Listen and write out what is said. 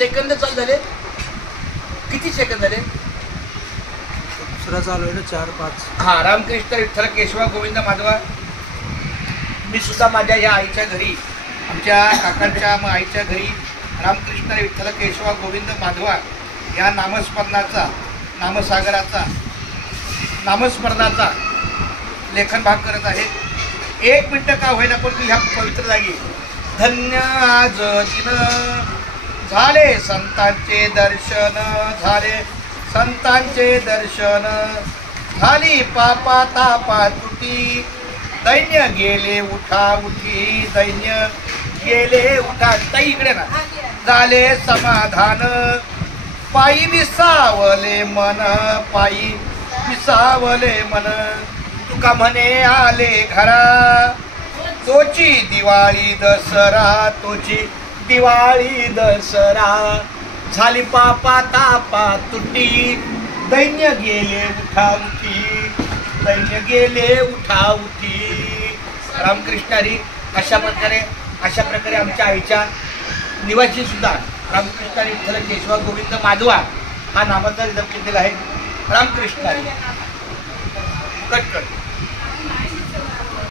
Second चालू झाले. किती सेकंद झाले? दुसरा चालू आहे ना 4-5. हा. रामकृष्ण विठ्ठल केशवा गोविंद माधवा. मी सुद्धा माझ्या या आईच्या घरी, आमच्या काकांच्या आईच्या घरी रामकृष्ण विठ्ठल केशवा गोविंद माधवा या नामस्मरणाचा, नामसागराचा, नामस्मरणाचा लेखन भाग करत आहे. 1 मिनिट का होईना पण ह्या पवित्र जागी धन्य आज दिन झाले संतांचे दर्शन, झाले संतांचे दर्शन, झाली पापा तापा तुटी, दैन्य गेले उठा उठी, दैन्य गेले उठा. ताई इकडे ना. झाले समाधान, पायी विसावले मन, पायी विसावले मन, तुका म्हणे आले घरा, तोची दिवाळी दसरा, तोची दिवाळी दसरा, झाली पापा तापा तुटी, दैन्य गेले उठा उठी, दैन्य गेले उठा उठी. रामकृष्णारी अशा प्रकारे आमच्या आईच्या निवासी सुद्धा रामकृष्ण विठ्ठल केशवा गोविंद माधवा हा नामाचा जप केलेला आहे. रामकृष्णारी. कट.